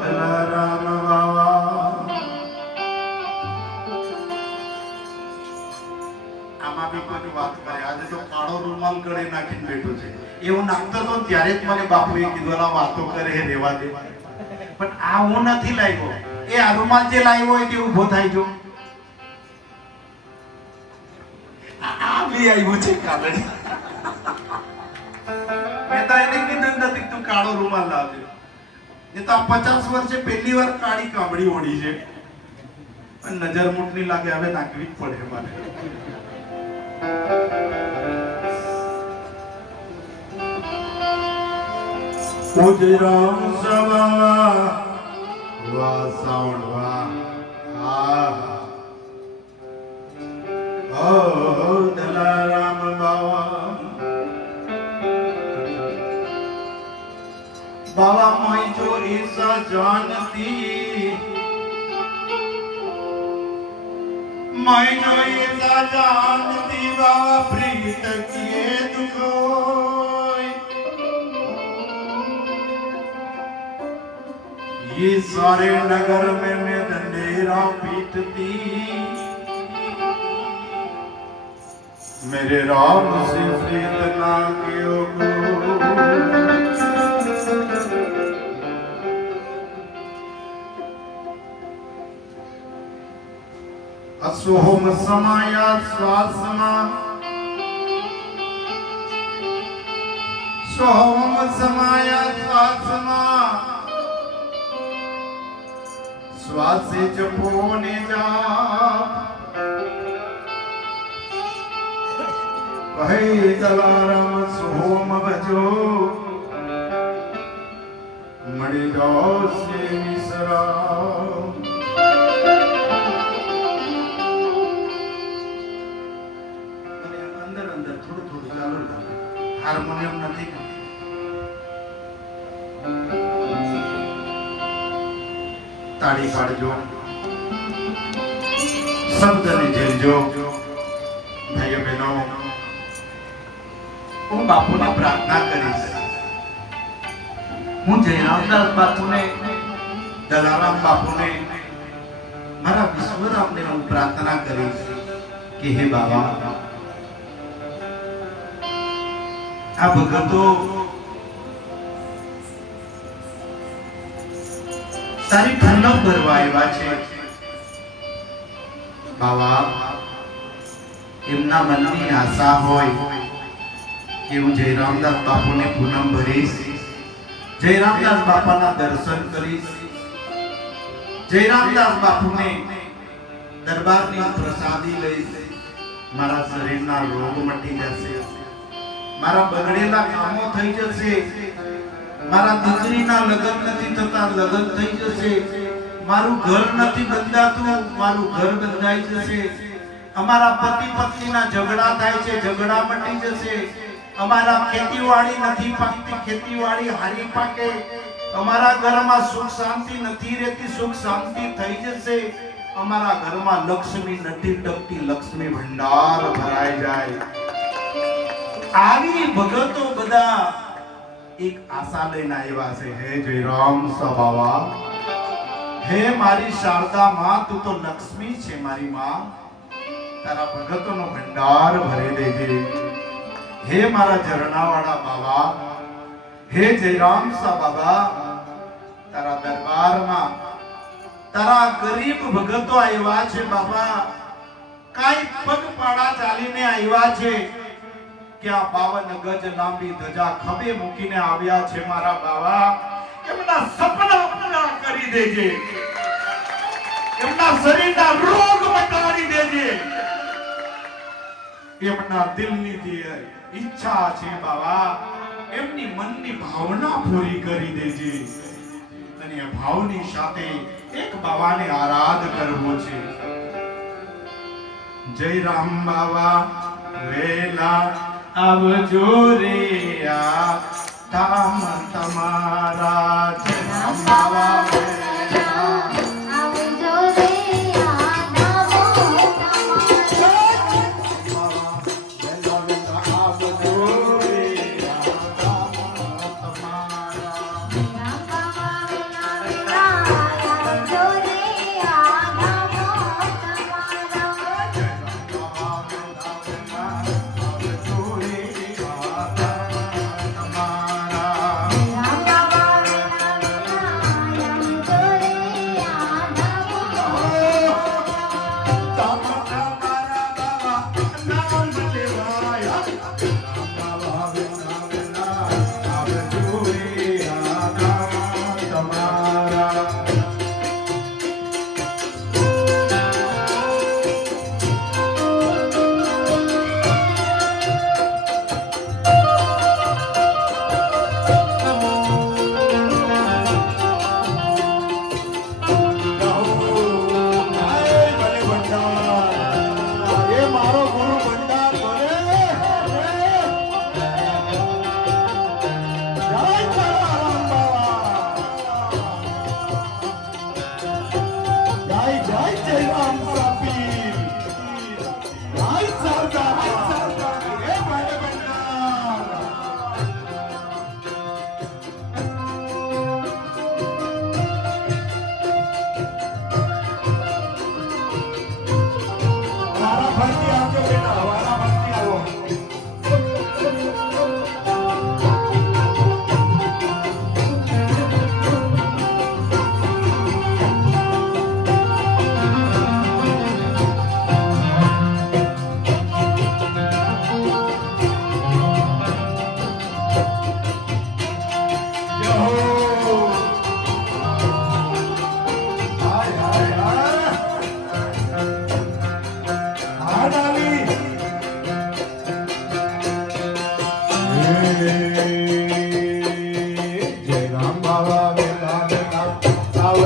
દલારામ બાવા આમાં બી કોઈ વાત કરે. આજે તો કાળો રૂમાલ ગળે નાખીને બેઠો છે. એવું નાખતો તો ત્યારે જ મને બાપુએ કીધું આ વાતો કરે રેવા દે. પણ આ હું નથી લાવ્યો. એ આ રૂમાલ જે લાવ્યો હોય તે ઊભો થાય જો. આ બી આવ્યું છે કાલડી. મેં તો એને કીધું નથી તું કાળો રૂમાલ લાવજે. એ તો 50 વર્ષે પહેલી વાર કાળી કામડી ઓઢી છે. પણ નજર મુઠની લાગે હવે નાખવી જ પડે મારે. ઉજરામ સવા વા સાવણ વા ઓ દલારામ બાવા બાવા મોઈ જો ઈસા જાનતી मैं जो ऐसा जानती बाबा प्रीत किए दुखोई ये सारे नगर में मैं दंडेरा पीटती मेरे राम से प्रीत ना कियो को सोहम समाया श्वासमा सोहम समाया श्वासमा श्वासे जपोने जा કહે દલારામ સોહમ ભજો મળી જાઓ સે મિસરા હાર્મોનિયમ નથી. તાળી પાડજો, શબ્દને ઝેલજો. ભાઈઓ બહેનો, હું બાપુને પ્રાર્થના કરીશ. હું જયરામદાસ બાપુને, દલારામ બાપુને, મારા વિશ્વરામને હું પ્રાર્થના કરીશ કે હે બાબા, આ ભગતો તારી ઠંડક ભરવા આવ્યા છે. બાબા, એમના મનની આશા હોય કે હું જયરામદાસ બાપુને પૂનમ ભરીશ, જયરામદાસ બાપાના દર્શન કરીશ, જયરામદાસ બાપુને દરબારની પ્રસાદી લઈશ. મારા શરીરના રોગ મટી જશે, મારા બગડેલા કામો થઈ જશે, મારા દીકરીના લગ્ન નથી થતા લગ્ન થઈ જશે, મારું ઘર નથી બંધાતું મારું ઘર બંધાઈ જશે, અમારા પતિ પત્નીના ઝઘડા થાય છે ઝઘડા મટી જશે, અમારા ખેતીવાડી નથી પાકતી ખેતીવાડી હારી પાકે, અમારા ઘરમાં સુખ શાંતિ નથી રહેતી સુખ શાંતિ થઈ જશે, અમારા ઘરમાં લક્ષ્મી નથી ટકતી લક્ષ્મી ભંડાર ભરાઈ જાય. આવી ભગતો બધા એક આશા લઈને આવ્યા છે. હે જયરામ સબાવા, હે મારી શારદા માં, તું તો લક્ષ્મી છે મારી માં, તારા ભગતોનો ભંડાર ભરી દેજે. હે મારા ઝરણાવાળા બાબા, હે જયરામ સબાવા, તારા દરબારમાં તારા ગરીબ ભગતો આવ્યા છે બાબા, કાઈ પગપાળા ચાલીને આવ્યા છે કે આ 52 ગજ લાંબી ધજા ખભે મૂકીને આવ્યા છે મારા બાવા. એમના સપના પૂરા કરી દેજે, એમના શરીરના રોગ મટાડી દેજે, એમના દિલની જે ઈચ્છા છે બાવા એમની મનની ભાવના પૂરી કરી દેજે. અને આ ભાવની સાથે એક બાવાને આરાધ કરવો છે. જય રામ બાવા વેલા આવજો રે આ ધામ તમારા. જય રામ બાવા વેલા આવજો રે આ ધામ તમારા.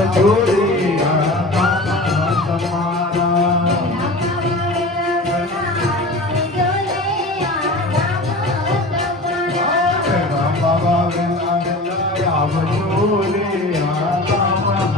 આવજો રે આ તમારા રામ બાબા વેલા વેલા આવજો રે આ તમારા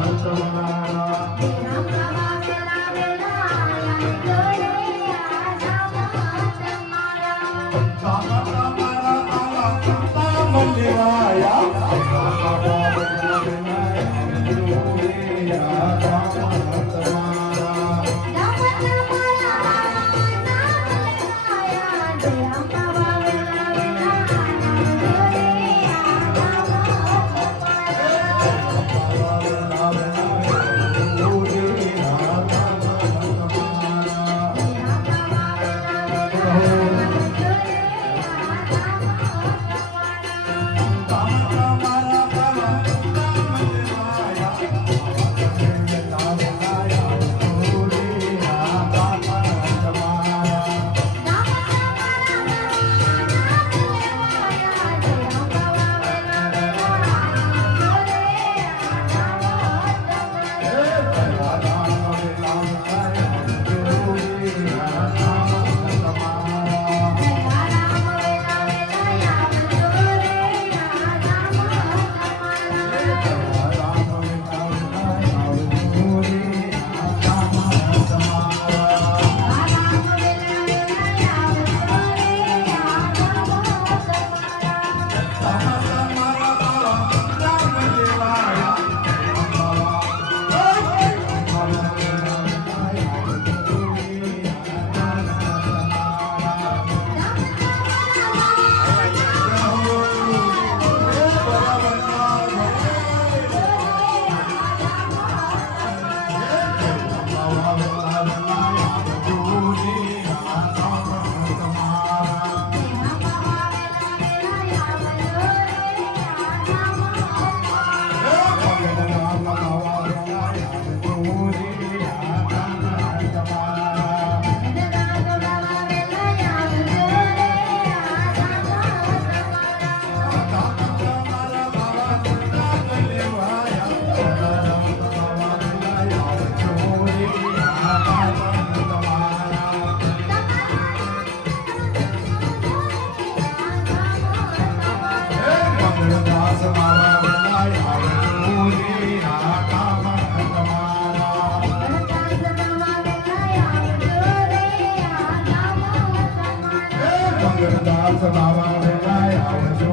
બાબા વેલાય આવજો